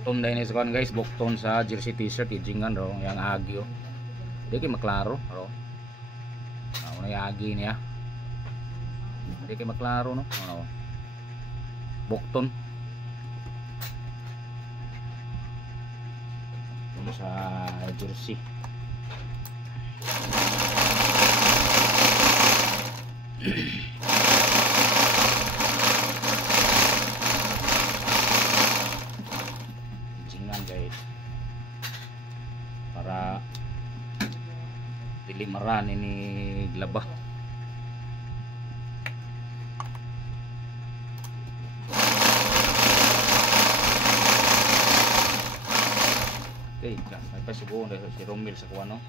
Bukton dahil sa kawan guys, bukton sa jersey t-shirt ijingan ro yang agi oh. Di kay maklaro ro. Ano yung agi niya? Di kay maklaro no. Ano? Bukton. Ano sa jersey. Guys, para dilimaran ini glaba. Okay, may pasiguon dahil si Romil sa kuwano.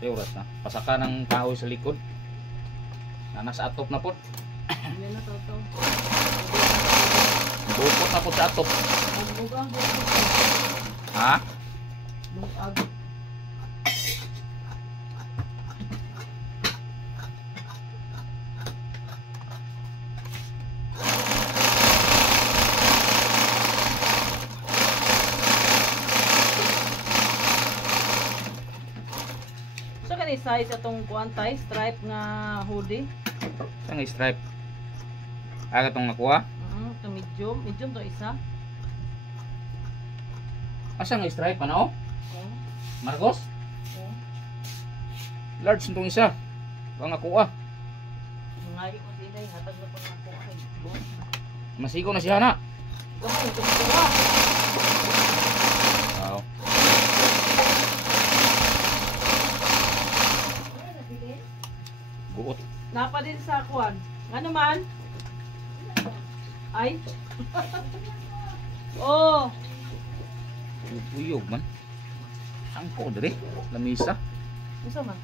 Sa oras na pasaka ng kahoy sa likod na nasa atop na po. Bukot na po sa atop. Ha? So kani size atong kuantay stripe nga hoodie. Sang stripe. Aga tong nakuha. Ito medium to isa. Asa nga stripe ano? Marcos? Large nitong isa. Bang nakuha. Ngayon ko sila hatag na pang nakuha. Masigo na siya na. Gamay ito kuha. Wow. Buot. Napa din sa kuan. Nga naman? Ay. Oh. Buyog man. Sangko diri. Lamisa. Isa man.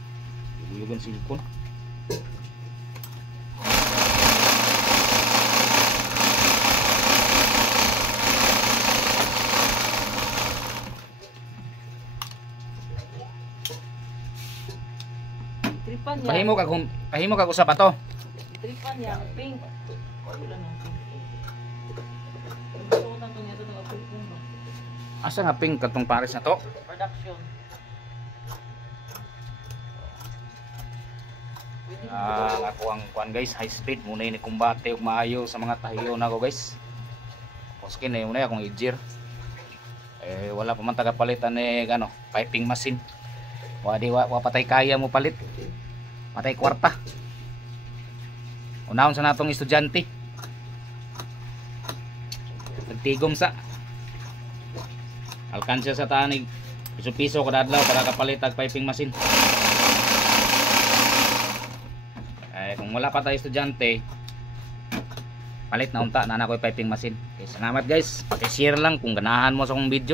Buyogan silikon. Tripan yan. Pahimo ka usap ato. Tripan yan. Pink. Wala na. Gusto ko tanto niya ito ng apupong. Asa nga pink katong pares na to? Production. Ako ang kuan guys, high speed muna ini kumbate ug maayo sa mga tahiyo nako guys. Poskin na muna akong ijir. Wala pa man tagapalitan ni ano, piping machine. Wa patay kaya mo palit. Patay kwarta. Unahon sa natong estudyante. Nagtigom sa alkansya sa tanig piso-piso kada adlaw para kapalit og piping machine. Kung wala pa tayo estudyante, palit na unta na ako'y piping machine. Okay, salamat guys. I-share lang kung ganahan mo sa akong video.